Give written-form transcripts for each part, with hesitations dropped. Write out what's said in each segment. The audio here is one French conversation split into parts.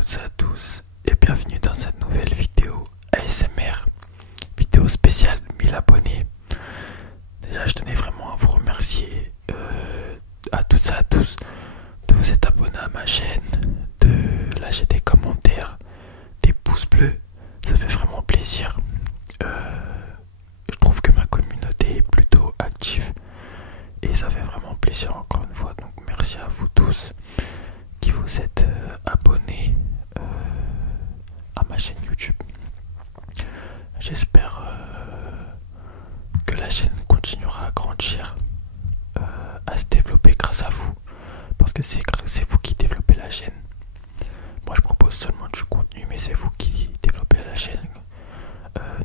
toutes et à tous et bienvenue dans cette nouvelle vidéo ASMR, vidéo spéciale 1000 abonnés. Déjà je tenais vraiment à vous remercier à toutes et à tous de vous être abonnés à ma chaîne, de lâcher des commentaires, des pouces bleus, ça fait vraiment plaisir. Je trouve que ma communauté est plutôt active et ça fait vraiment plaisir encore une fois, donc merci à vous tous qui vous êtes abonnés à ma chaîne YouTube. J'espère que la chaîne continuera à grandir, à se développer grâce à vous, parce que c'est vous qui développez la chaîne. Moi je propose seulement du contenu, mais c'est vous qui développez la chaîne,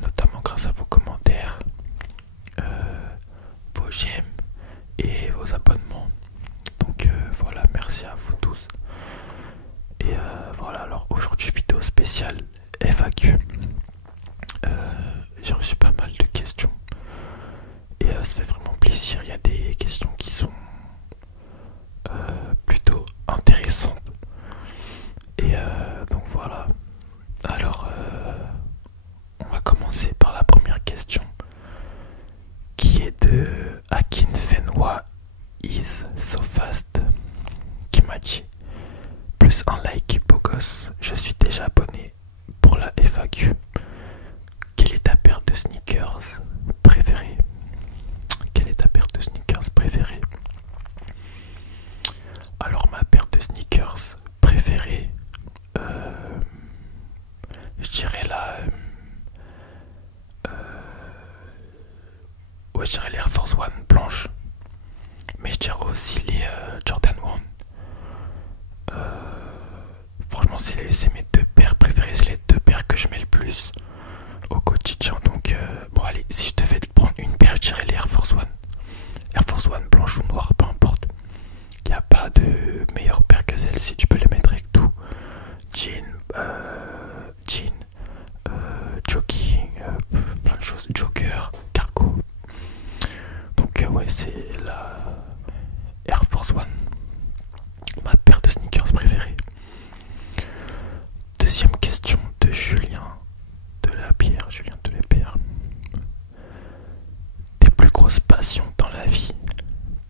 notamment grâce à vos commentaires, vos j'aime et vos abonnements. Donc voilà, merci à vous tous. Et voilà, alors aujourd'hui vidéo spéciale FAQ. J'ai reçu pas mal de questions et ça fait vraiment plaisir. Il y a des questions qui sont plutôt intéressantes. Et donc voilà. Alors on va commencer par la première question qui est de Akin Fenwa is so fast, qui m'a dit: plus un like beau gosse, je suis déjà abonné. Pour la FAQ, quelle est ta paire de sneakers préférée? Quelle est ta paire de sneakers préférée? Alors ma paire de sneakers préférée, je dirais ouais, je dirais les Air Force One blanches, mais je dirais aussi les Jordan 1. Franchement c'est mes deux paires préférées, c'est les deux paires que je mets le plus au quotidien. Donc bon allez, si je devais te prendre une paire, je dirais les Air Force One. Air Force One blanche ou noire, peu importe. Il n'y a pas de meilleure paire que celle-ci, tu peux les mettre avec tout. Jean, jogging, plein de choses, jogger, cargo. Donc ouais, c'est la Air Force One, ma paire de sneakers préférée. Deuxième question de Julien Delapierre. Tes plus grosses passions dans la vie?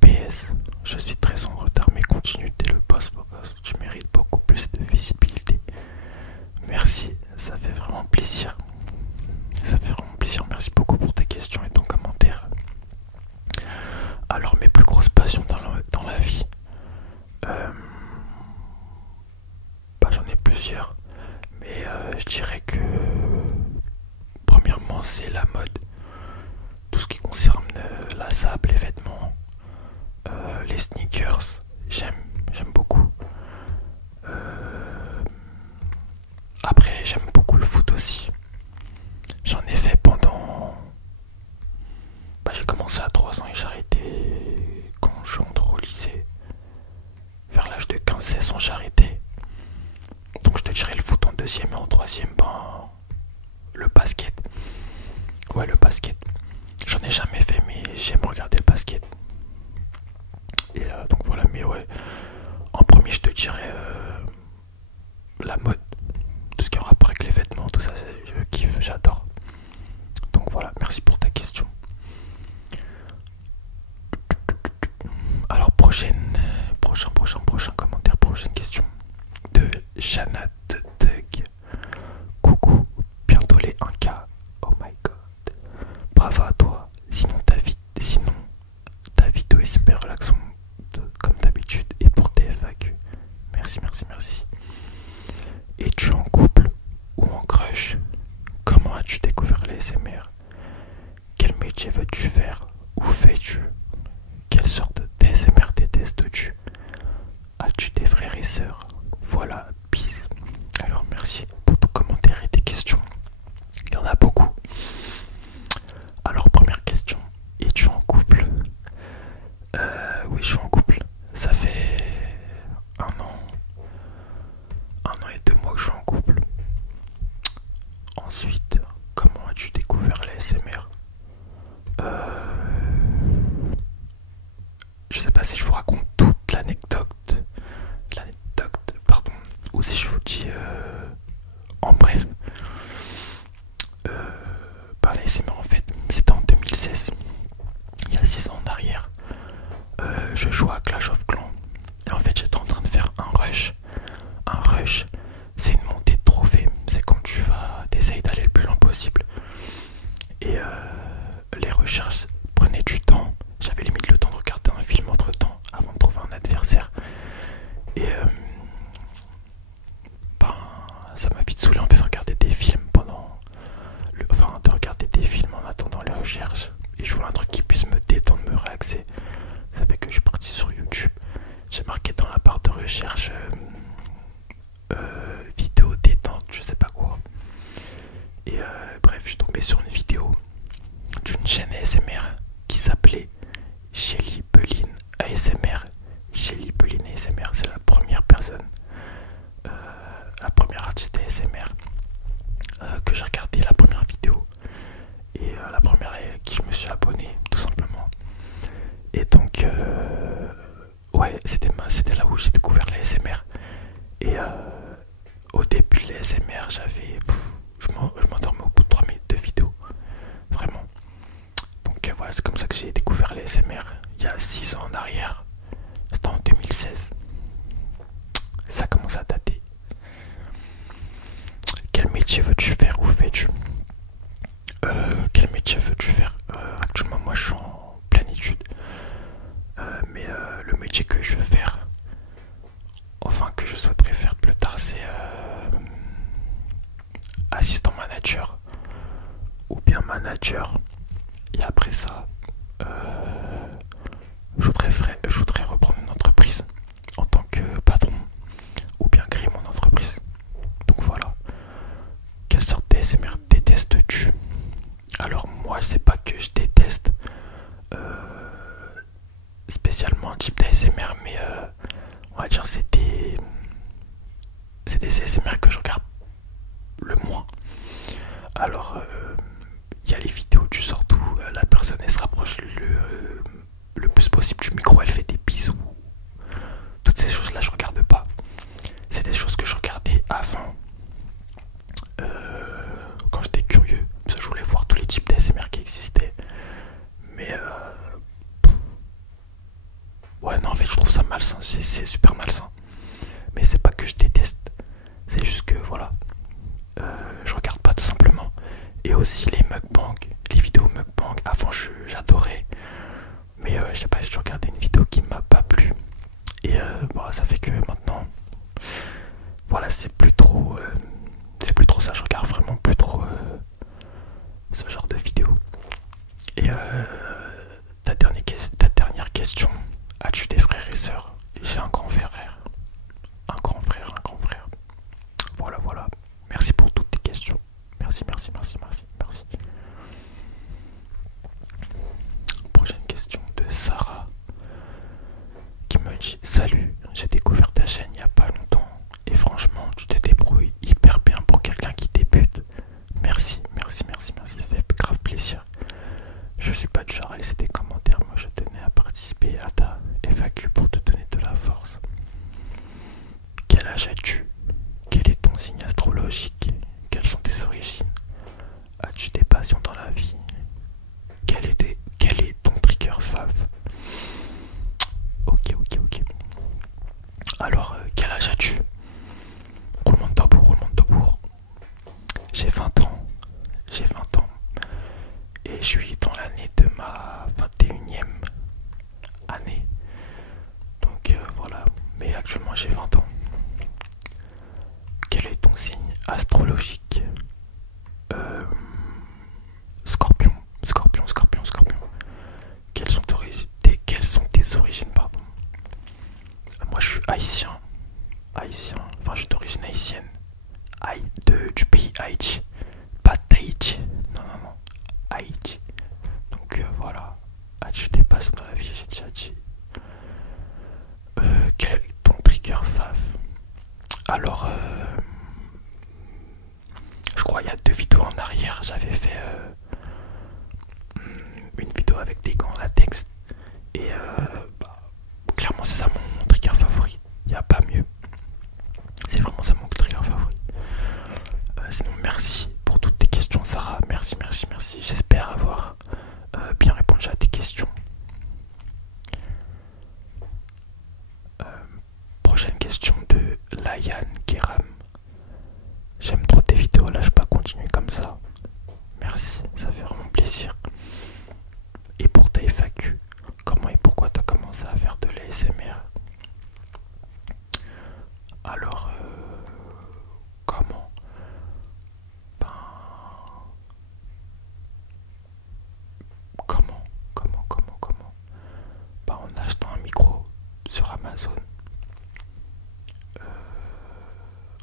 PS, je suis très en retard, mais continue, t'es le boss, beau gosse. Tu mérites beaucoup plus de visibilité. Merci, ça fait vraiment plaisir. Merci beaucoup pour ta question et ton commentaire. Alors mes plus grosses passions dans la vie, j'en ai plusieurs, mais je dirais que premièrement c'est la mode, tout ce qui concerne la sable, les vêtements, les sneakers, j'aime beaucoup. Après j'aime beaucoup le foot aussi. J'en ai fait pendant... j'ai commencé à 3 ans et j'ai arrêté quand je suis entré au lycée. Vers l'âge de 15-16 ans j'ai arrêté. Donc je te dirais le foot en deuxième, et en troisième, le basket. Ouais, le basket. J'en ai jamais fait, mais j'aime regarder le basket. Et donc voilà, mais ouais. En premier je te dirais la mode. Tout ce qui est en rapport avec les vêtements, tout ça, je kiffe, j'adore. Donc voilà, merci pour ta question. Alors prochain commentaire, prochaine question de Janat Doug. Coucou, bientôt les 1K. Oh my god. Bravo à toi. Sinon ta vidéo est super relaxante comme d'habitude, et pour tes FAQ. Merci. Es-tu en couple ou en crush? Comment as-tu découvert les SMR? Quel métier veux-tu faire? Où fais-tu? Quelle sorte d'ASMR détestes-tu? As-tu des frères et sœurs? Voilà, peace. Alors merci pour ton commentaire et tes questions. Il y en a beaucoup. Alors première question, es-tu en couple? Oui, je suis en couple. Ça fait un an et 2 mois que je suis en couple. Ensuite, comment as-tu découvert les SMR? Je sais pas si je vous raconte toute l'anecdote ou si je vous dis en bref, par la SMR en fait, c'était en 2016, il y a 6 ans en arrière. Je jouais à Clash of Clans et en fait j'étais en train de faire un rush. Un rush, c'est une montée de trophées, c'est quand tu vas t'essayer d'aller le plus loin possible. Et les recherches prenaient du temps. J'avais limite le temps de regarder un film entre temps avant de trouver un adversaire. Et ben, ça m'a vite saoulé en fait de regarder des films de regarder des films en attendant les recherches. Et je voulais un truc qui puisse me détendre, me relaxer. Ça fait que je suis parti sur YouTube. J'ai marqué dans la barre de recherche vidéo détente, je sais pas quoi. Et bref, je suis tombé sur une vidéo d'une chaîne ASMR qui s'appelait Shelly Belin ASMR. Shelly Belin ASMR, c'est la première personne, la première artiste ASMR que j'ai regardé, la première vidéo. Et la première à qui je me suis abonné, tout simplement. Et donc, ouais, c'était là où j'ai découvert l'ASMR. Et au début de l'ASMR, je m'endormais au bout de 3 minutes de vidéo. Vraiment. Donc voilà, c'est comme ça que j'ai découvert l'ASMR il y a 6 ans en arrière. C'était en 2016. Ça commence à dater. Quel métier veux-tu faire ou fais-tu? Quel métier veux-tu faire? Actuellement, moi je suis en pleine étude. Mais le métier que je veux faire, enfin que je souhaiterais faire plus tard, c'est assistant manager ou bien manager. Et après ça, je voudrais reprendre une entreprise en tant que patron ou bien créer mon entreprise. Donc voilà. Quelle sorte d'ASMR détestes-tu? Alors moi, c'est pas que je déteste spécialement un type d'ASMR, mais on va dire c'est des ASMR que je regarde le moins. Alors il y a les vidéos du sort où la personne elle se rapproche le plus possible du micro, elle fait des bisous. Toutes ces choses là je regarde pas. C'est des choses que je regardais avant, quand j'étais curieux, parce que je voulais voir tous les types d'ASMR qui existaient. Mais ouais, non, en fait je trouve ça malsain, c'est super malsain. Mais c'est pas que je déteste, c'est juste que voilà, je regarde pas tout simplement. Et aussi les mukbangs, les vidéos mukbang, avant j'adorais. Mais je sais pas, j'ai regardé une vidéo qui m'a pas plu. Et bon, ça fait que maintenant, voilà, c'est plus trop ça, je regarde vraiment plus trop ce genre de vidéos. Et ta dernière question, as-tu des frères et sœurs? J'ai un grand frère. Un grand frère, un grand frère. Voilà, voilà. Merci pour toutes tes questions. Merci, merci, merci, merci, merci. Prochaine question de Sarah qui me dit: salut, j'ai découvert ta chaîne il y a pas longtemps et franchement tu te débrouilles hyper bien pour quelqu'un qui débute. Merci, merci, merci, merci, ça fait grave plaisir. Je suis pas du genre à laisser des commentaires, moi je tenais à participer à ta FAQ pour te donner de la force. Quel âge as-tu? Quel est ton signe astrologique? Quelles sont tes origines? As-tu des passions dans la vie? Quel est ton trigger fav? Ok, ok, ok. Alors, quel âge as-tu? Roulement de tambour, roulement de tambour. J'ai 20 ans. J'ai 20 ans. Et je suis dans l'année de ma 21e année. Donc voilà. Mais actuellement j'ai 20 ans. Quel est ton signe astrologique? Scorpion. Scorpion, scorpion, scorpion. Quelles sont tes origines, pardon? Moi je suis haïtien. Haïtien. Enfin je suis d'origine haïtienne. Du pays Haïti. Pas Tahiti. Non, non, non. Haïti. Donc voilà. As-tu des passions dans la vie? J'ai déjà dit. Quel est ton trigger fav? Alors, je crois il y a 2 vidéos en arrière, j'avais fait une vidéo avec des gants latex. Et clairement, c'est ça mon trigger favori. Il n'y a pas mieux. C'est vraiment ça de Layan Keram. J'aime trop tes vidéos, là je peux continuer comme ça. Merci, ça fait vraiment plaisir. Et pour ta FAQ, comment et pourquoi tu as commencé à faire de l'ASMR? Alors, comment? Ben, comment? Ben, en achetant un micro sur Amazon.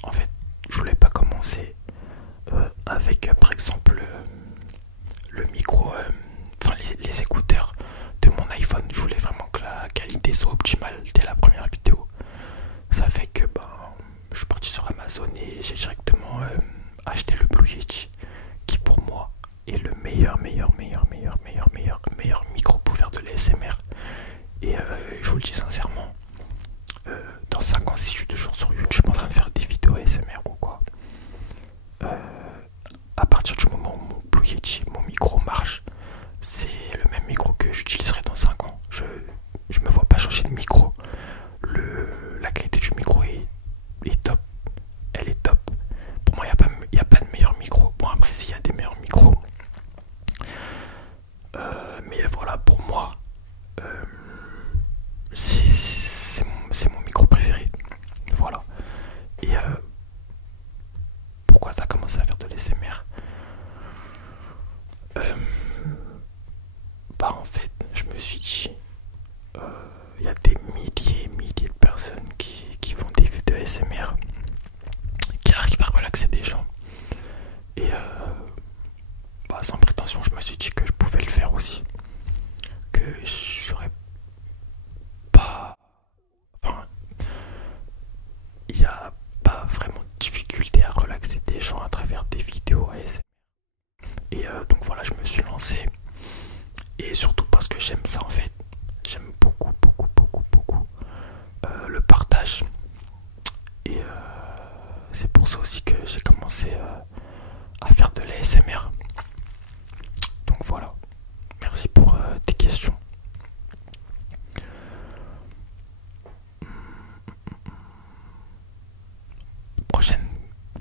En fait, je voulais pas commencer avec, par exemple, le micro, enfin les écouteurs de mon iPhone. Je voulais vraiment que la qualité soit optimale dès la première vidéo. Ça fait que ben, je suis parti sur Amazon et j'ai directement acheté le Blue Yeti, qui pour moi est le meilleur micro pour faire de l'ASMR. Et je vous le dis sincèrement, dans 5 ans, si je suis toujours sur YouTube en train de faire des vidéos ASMR ou quoi, à partir du moment où mon Blue Yeti, mon micro marche, c'est le même micro que j'utiliserai dans 5 ans. Je me vois pas changer de micro. La qualité du micro est top. Elle est top. Pour moi, il n'y a pas de meilleur micro. Bon, après, s'il y a des meilleurs micros. Mais voilà, pour moi, c'est mon micro préféré. Voilà. Et pourquoi t'as commencé à faire de l'ASMR? Bah en fait, je me suis dit, il y a des milliers de personnes qui font des vidéos ASMR, qui arrivent à relaxer des gens. Et bah, sans prétention, je me suis dit que je pouvais le faire aussi. Que j'aurais pas... Enfin, il n'y a pas vraiment de difficulté à relaxer des gens à travers des vidéos ASMR. Et donc voilà, je me suis lancé. Et surtout parce que j'aime ça en fait. J'aime beaucoup le partage. Et c'est pour ça aussi que j'ai commencé à faire de l'ASMR. Donc voilà. Merci pour tes questions.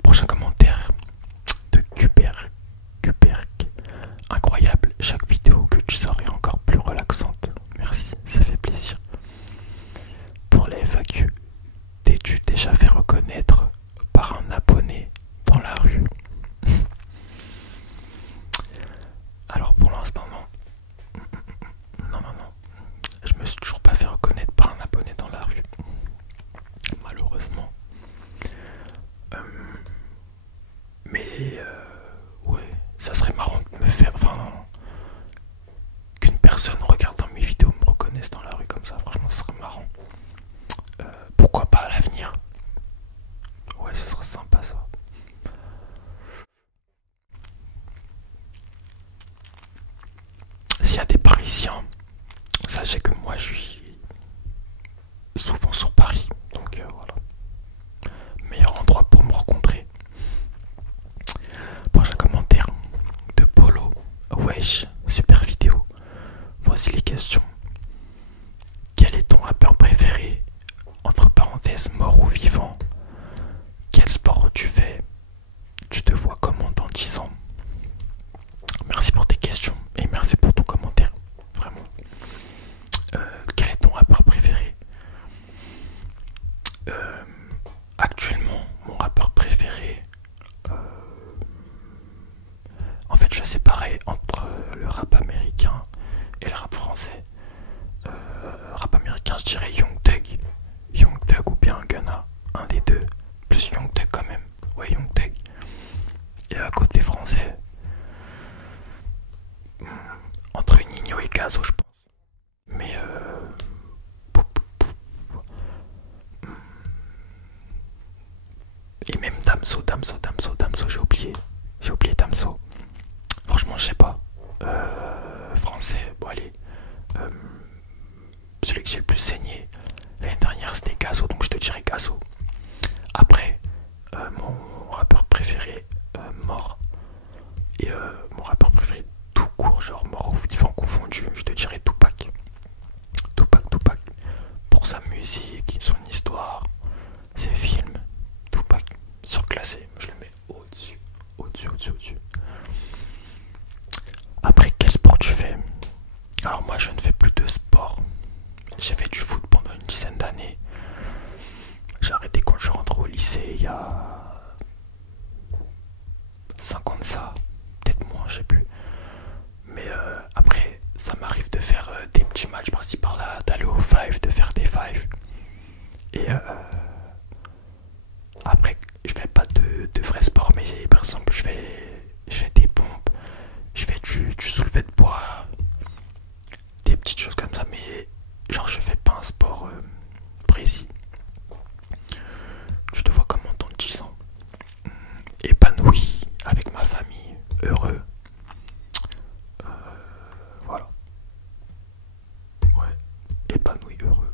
Prochain commentaire de Kuberg. Incroyable, chaque vidéo que tu sors est encore plus relaxante. Merci, ça fait plaisir. Pour les FAQ, t'es-tu déjà fait reconnaître par un abonné dans la rue? Alors pour l'instant non. Non. Je me suis toujours pas fait reconnaître par un abonné dans la rue. Malheureusement. Mais ouais, ça serait marrant de me faire... Enfin, qu'une personne regardant mes vidéos me reconnaisse dans la rue comme ça. Franchement, ça serait marrant. Pourquoi pas à l'avenir? Ouais, ce serait sympa ça. S'il y a des Parisiens, sachez que moi je suis souvent sur Paris. Donc voilà. Meilleur endroit pour me rencontrer. Prochain commentaire de Polo. Wesh, super vidéo. Voici les questions. Quel est ton rappeur préféré? Entre parenthèses, mort ou vivant? Quel sport tu fais? Tu te vois comment dans 10 ans? Merci pour tes questions et merci pour ton commentaire. Vraiment. Quel est ton rappeur préféré? Actuellement, mon rappeur préféré... En fait, je séparais entre le rap américain et le rap français. Rap américain, je dirais Young Thug ou bien Gunna, un des deux, plus Young Thug quand même. Ouais, Young Thug. Et à côté français, entre Nino et Gazo, je pense. Mais et même Damso, j'ai oublié Damso. Franchement, je sais pas. Français, bon allez. Celui que j'ai le plus saigné l'année dernière, c'était Gazo, donc je te dirais Gazo. Après, mon rappeur préféré, mort. Et mon rappeur préféré tout court, genre mort ou vivant confondu, je te dirais Tupac. Tupac. Pour sa musique, son histoire, ses films. il y a 5 ans de ça, peut-être moins, je sais plus. Mais après, ça m'arrive de faire des petits matchs par-ci par-là, d'aller au five, de faire des five. Et après, je fais pas de vrai sport, mais par exemple, je fais des pompes, je fais du soulevé de poids, des petites choses comme ça, mais genre, je fais pas un sport précis. Je te vois comment dans 10 ans, épanoui, avec ma famille, heureux. Voilà. Ouais, épanoui, heureux.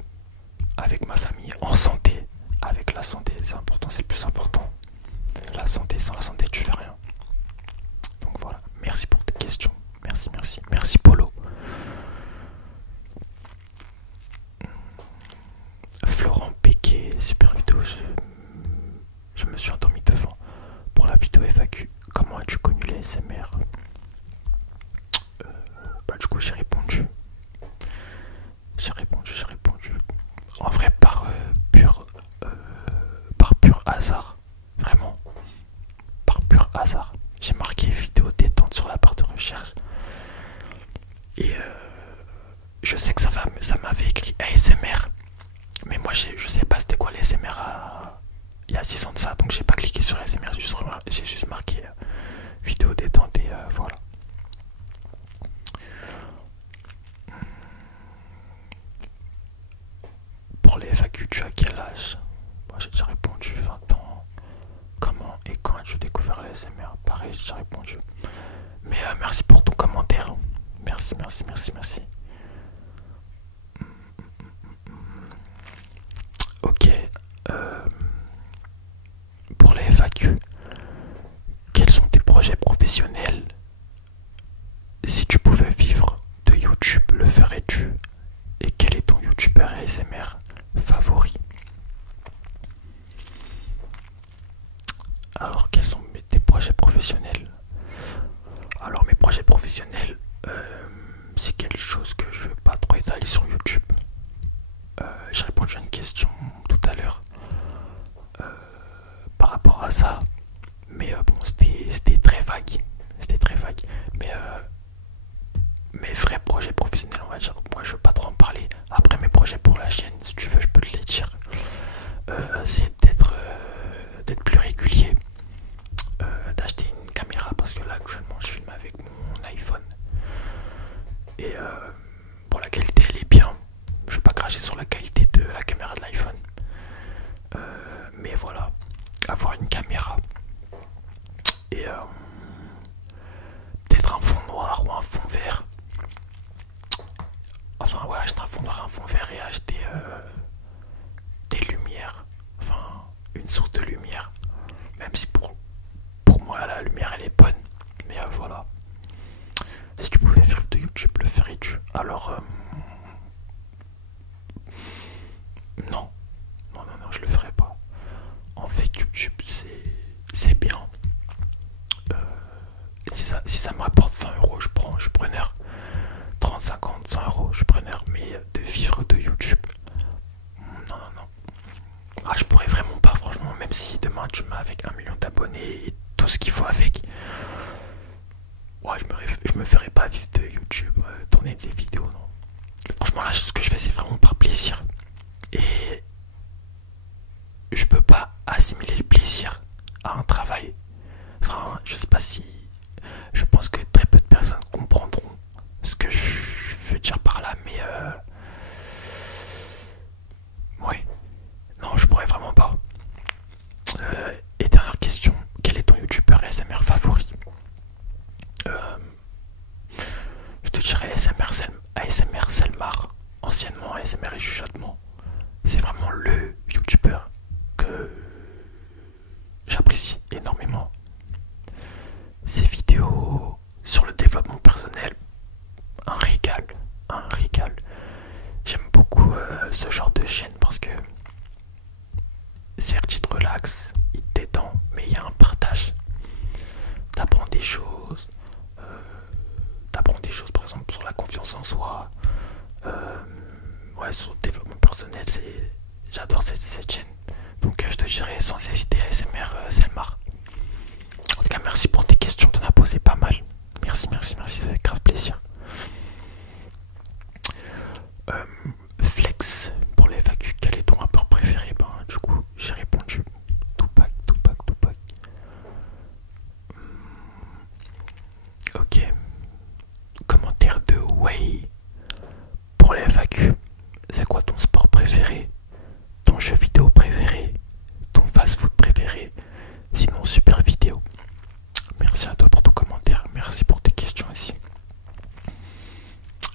Avec ma famille, en santé. Avec la santé, c'est important, c'est le plus important. La santé, sans la santé, tu fais rien. Donc voilà, merci pour tes questions. Merci, merci. Merci Polo. Florent Péquet, super vidéo. Je me suis endormi devant. Pour la vidéo FAQ, comment as-tu connu les SMR? Bah du coup j'ai répondu. J'ai répondu. En vrai par pur hasard. Vraiment. Par pur hasard. J'ai marqué vidéo détente sur la barre de recherche. Et je sais que ça m'avait écrit ASMR. Mais moi je sais pas c'était quoi les ASMR il y a 6 ans de ça. Donc j'ai pas cliqué sur ASMR. J'ai juste marqué vidéo détente et voilà. Pour les FAQ, tu as quel âge? Moi j'ai déjà répondu 20 ans. Comment et quand as-tu découvert les SMR? Pareil, j'ai déjà répondu. Mais merci pour ton commentaire. Merci. Ok. Pour les FAQ, quels sont tes projets professionnels? Si tu pouvais vivre de YouTube, le ferais-tu? Et quel est ton youtubeur ASMR favori? Alors, quels sont tes projets professionnels? Alors, mes projets professionnels, c'est quelque chose que je ne veux pas trop étaler sur YouTube. J'ai répondu à une question tout à l'heure par rapport à ça. Mais bon, c'était très vague. Mais mes vrais projets professionnels, on va dire, moi je veux pas trop en parler. Après, mes projets pour la chaîne, si tu veux, je peux te les dire. C'est d'être plus régulier, d'acheter une caméra parce que là actuellement je filme avec mon iPhone et pour la qualité elle est bien. Je vais pas cracher sur la qualité de la caméra de l'iPhone, mais voilà, avoir une caméra et peut-être un fond noir ou un fond vert. Enfin ouais, acheter un fond noir, un fond vert et acheter des lumières, enfin une source de lumière, même si pour moi la lumière elle est bonne, mais voilà. Si tu pouvais vivre de YouTube, le ferais-tu? Alors non, je le ferais pas. En fait YouTube c'est bien. Si ça me rapporte 20 euros, je suis preneur. 30, 50, 100 euros, je suis preneur. Mais de vivre de YouTube, non. Ah, je pourrais vraiment pas, franchement. Même si demain tu m'as avec 1 million d'abonnés et tout ce qu'il faut avec, ouais, je me ferais pas vivre de YouTube, tourner des vidéos, non. Franchement, là, ce que je fais, c'est vraiment par plaisir. Et je peux pas assimiler le plaisir à un travail. Enfin, je sais pas si. Je pense que très peu de personnes comprendront ce que je veux dire par là, mais ouais. Non, je pourrais vraiment pas. Et dernière question, quel est ton youtubeur ASMR favori? Je te dirais ASMR Selmar, anciennement ASMR et chuchotement. C'est vraiment le youtubeur que j'apprécie énormément. Ses vidéos sur le développement personnel, un régal. J'aime beaucoup ce genre de chaîne parce que certes il te relaxe, il te détend, mais il y a un partage. T'apprends des choses, par exemple sur la confiance en soi, ouais, sur le développement personnel. J'adore cette chaîne. Donc je te dirais préféré sans hésiter ASMR Selmar. En tout cas, merci pour tes questions, t'en as posé pas mal. Merci, merci, merci, ça fait grave plaisir. Flex, pour les vagus, quel est ton rappeur préféré? Ben, du coup, j'ai répondu Tupac, Tupac, Tupac. Ok. Commentaire de Way. Pour les vagus, c'est quoi ton sport préféré? Ton jeu vidéo préféré? Ton fast-food préféré? Sinon, super vidéo. Merci à toi pour ton commentaire. Merci pour tes questions aussi.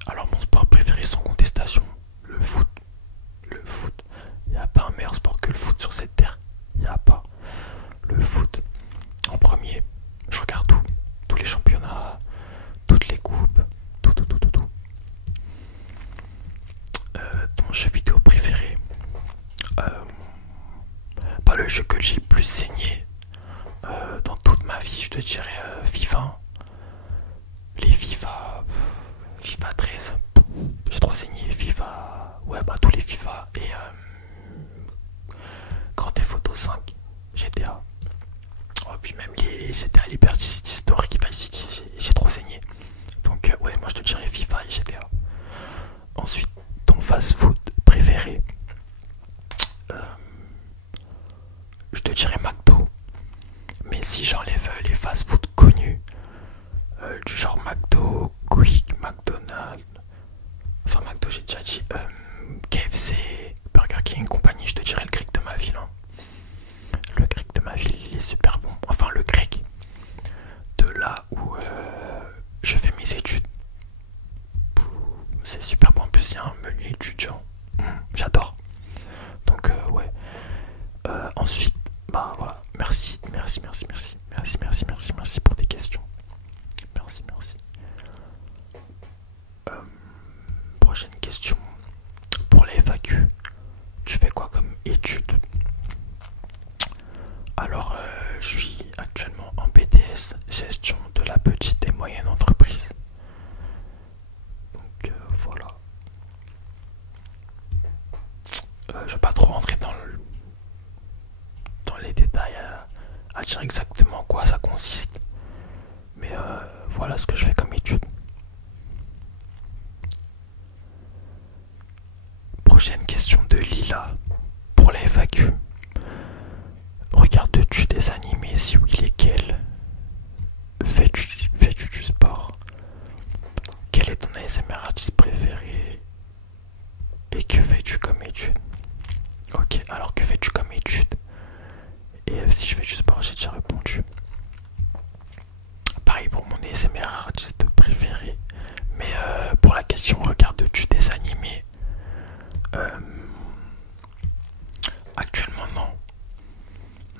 Alors, mon sport préféré sans contestation, le foot. Le foot. Il n'y a pas un meilleur sport que le foot sur cette terre. Il n'y a pas. Le foot. En premier, je regarde tout. Tous les championnats, toutes les coupes, tout. Ton jeu vidéo préféré? Pas le jeu que j'ai le plus saigné dans toute ma vie, je te dirais FIFA. Les FIFA 13, j'ai trop saigné. FIFA, ouais, bah tous les FIFA et Grand Theft Auto 5, GTA. Oh, puis même les GTA Liberty City, Historic Vice City, j'ai trop saigné. Donc ouais, moi je te dirais FIFA et GTA. Ensuite, ton fast-food préféré? Je te dirais McDo. Mais si j'enlève les fast-food connus, du genre McDo, Quick, McDonald's, enfin McDo j'ai déjà dit, KFC, Burger King, compagnie, je te dirais le grec de ma ville. Hein. Le grec de ma ville, il est super bon. Enfin le grec de là où je fais mes études. C'est super bon, en plus il y a un menu étudiant. J'adore. Donc ouais. Ensuite, bah voilà, merci pour tes questions. Merci. Prochaine question. Pour les FAQ, tu fais quoi comme études? Alors, je suis actuellement en BTS, gestion de la petite et moyenne entreprise. Donc voilà. Je vais pas trop rentrer dans les détails à dire exactement en quoi ça consiste. Mais voilà ce que je fais comme étude. Prochaine question de Lila. Pour la FAQ. Regardes-tu des animés? Si oui, lesquels? Fais-tu du sport? Quel est ton ASMR artiste préféré? Et que fais-tu comme étude? Ok, alors que fais-tu comme étude? Et si je fais du sport, j'ai déjà répondu. Pareil pour mon ASMR artiste préféré. Mais pour la question, regardes-tu des animés? Actuellement non.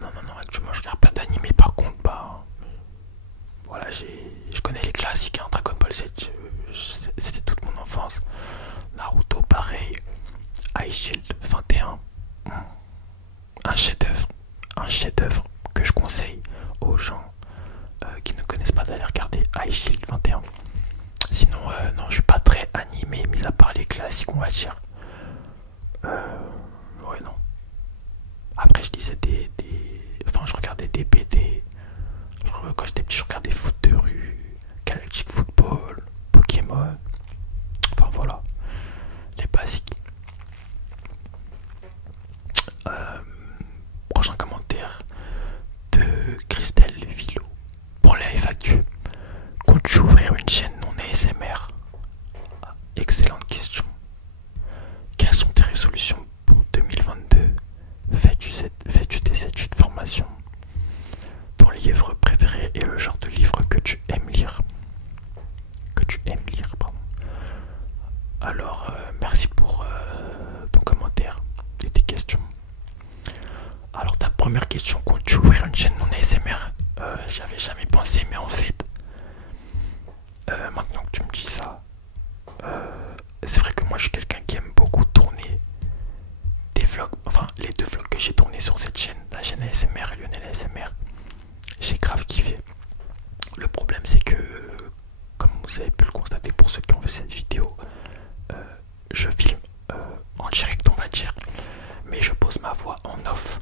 Non, actuellement je regarde pas d'animé. Par contre, bah voilà, je connais les classiques, hein. Dragon Ball Z, c'était toute mon enfance. Naruto pareil. Ice Shield 21. Un chef-d'œuvre que je conseille aux gens qui ne connaissent pas d'aller regarder Ice Shield 21. Sinon, non, je suis pas très animé, mis à part les classiques, on va dire. Ouais, non. Après, je lisais enfin, je regardais des BD. Quand j'étais petit, je regardais foot de rue, Galactic Football, Pokémon. Enfin, voilà. Les basiques. Prochain commentaire de Christelle Villot. Pour les FAQ, comptes-tu ouvrir une chaîne non ASMR? Excellente question. Quelles sont tes résolutions pour 2022? Fais-tu des études de formation? Ton livre préféré est le genre de livre que tu aimes lire? Pardon. Alors, merci pour ton commentaire et tes questions. Alors, ta première question, comptes-tu ouvrir une chaîne non ASMR? J'y avais jamais pensé, mais en fait, maintenant que tu me dis ça, c'est vrai que moi je suis quelqu'un qui aime beaucoup tourner des vlogs, enfin les 2 vlogs que j'ai tournés sur cette chaîne, la chaîne ASMR et Lionel ASMR, j'ai grave kiffé. Le problème c'est que, comme vous avez pu le constater pour ceux qui ont vu cette vidéo, je filme en direct on va dire, mais je pose ma voix en off.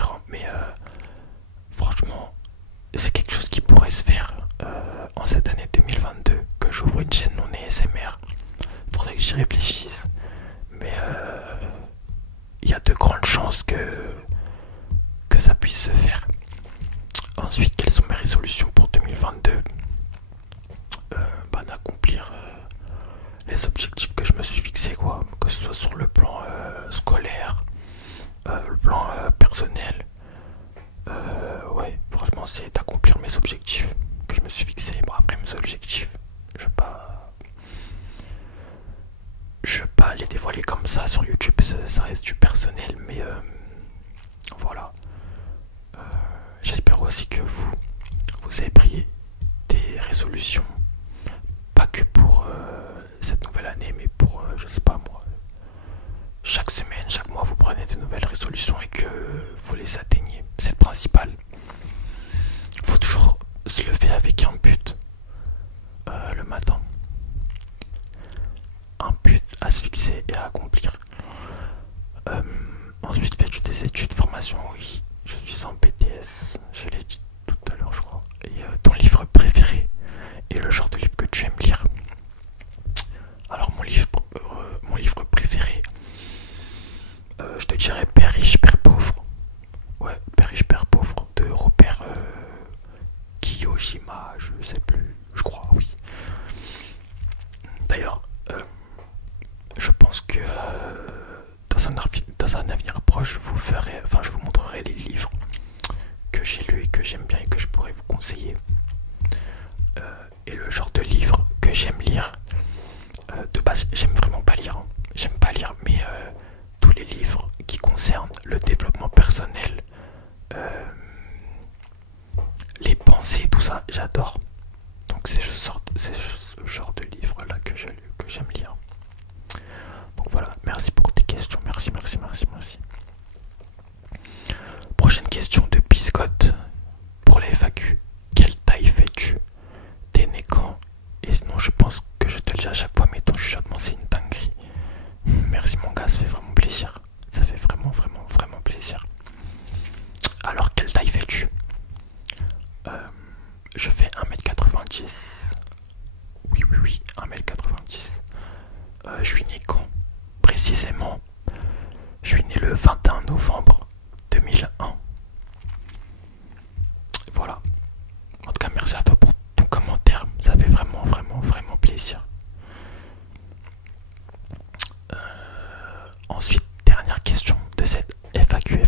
mentir, hein, mais franchement, c'est quelque chose qui pourrait se faire en cette année 2022, que j'ouvre une chaîne non ASMR. Faudrait que j'y réfléchisse, mais il y a de grandes chances que ça puisse se faire. Ensuite, quelles sont mes résolutions pour 2022? D'accomplir les objectifs que je me suis fixé, quoi, que ce soit sur le plan scolaire, le plan personnel. Ouais, franchement, c'est d'accomplir mes objectifs que je me suis fixé. Bon, après, mes objectifs, je vais pas les dévoiler comme ça sur YouTube, ça reste du personnel, mais voilà. J'espère aussi que vous avez pris des résolutions, pas que pour cette nouvelle année, mais pour, je sais pas moi, chaque semaine, chaque mois, vous prenez de nouvelles résolutions et que vous les atteignez. C'est le principal. Faut toujours se lever avec un but le matin. Un but à se fixer et à accomplir. Ensuite, fais-tu des études, formation? Oui, je suis en BTS, je l'ai dit tout à l'heure, je crois. Et ton livre préféré et le genre de livre que tu aimes lire? Alors, mon livre préféré, je te dirais Père riche, Père pauvre. Ouais, Père riche, Père pauvre de Robert Kiyoshiba, je sais plus, je crois, oui. D'ailleurs, je pense que dans un avenir proche, je vous montrerai les livres que j'ai lus et que j'aime bien et que je pourrais vous conseiller. Et le genre de livre que j'aime lire, de base, j'aime vraiment pas lire. Hein. J'aime pas lire, mais tous les livres qui concernent le développement personnel, les pensées, tout ça, j'adore. Donc c'est ce genre de livre là que j'aime lire. Donc voilà, merci pour tes questions, merci. Prochaine question de Biscotte pour les FAQ. Quelle taille fais-tu? T'es né quand? Et sinon je pense que je te le dis à chaque fois, mais ton chuchotement c'est une dinguerie. Merci mon gars, ça fait vraiment plaisir. Ça fait vraiment plaisir. Alors quelle taille fais-tu? Je fais 1m90. Oui, 1m90. Je suis né quand? Précisément, je suis né le 21 novembre 2001. Voilà. En tout cas, merci à toi pour ton commentaire. Ça fait vraiment plaisir. Ensuite, dernière question de cette FAQ.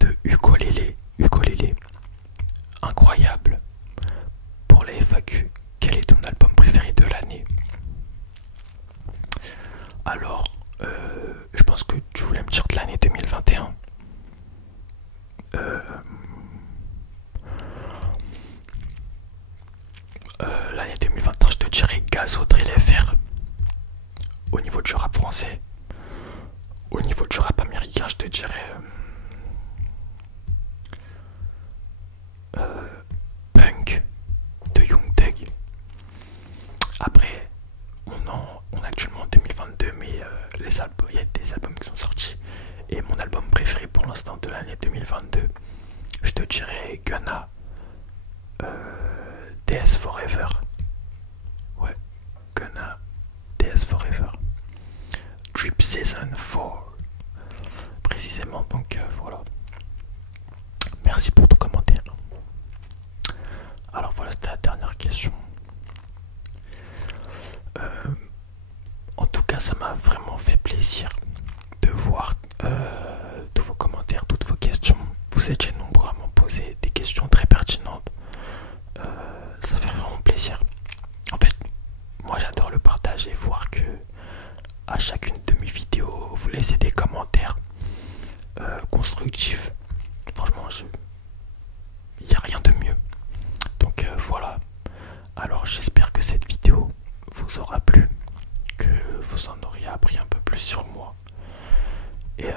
De Ukulélé. Incroyable. Pour les FAQ, quel est ton album préféré de l'année? Alors, je pense que tu voulais me dire de l'année 2021. L'année 2021, je te dirais Gazo Drill FR. Au niveau du rap français. Au niveau du rap américain, je te dirais Punk de Young Thug. Après, on est actuellement en 2022, mais il y a des albums qui sont sortis. Et mon album préféré pour l'instant de l'année 2022, je te dirais Gunna, DS Forever. Ouais, Gunna, DS Forever. Drip Season 4. Précisément, donc voilà. Merci pour ton commentaire. Alors voilà, c'était la dernière question. En tout cas, ça m'a vraiment fait plaisir de voir tous vos commentaires, toutes vos questions. Vous étiez nombreux à m'en poser des questions très pertinentes. Ça fait vraiment plaisir. En fait, moi j'adore le partage et voir que à chacune de mes vidéos, vous laissez des commentaires constructifs. Franchement, il n'y a rien de mieux. Donc voilà. Alors j'espère que cette vidéo vous aura plu, que vous en auriez appris un peu plus sur moi. Et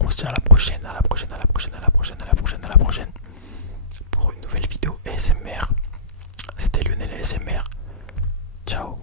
on se dit à la prochaine, pour une nouvelle vidéo ASMR. C'était Lionel ASMR. Ciao.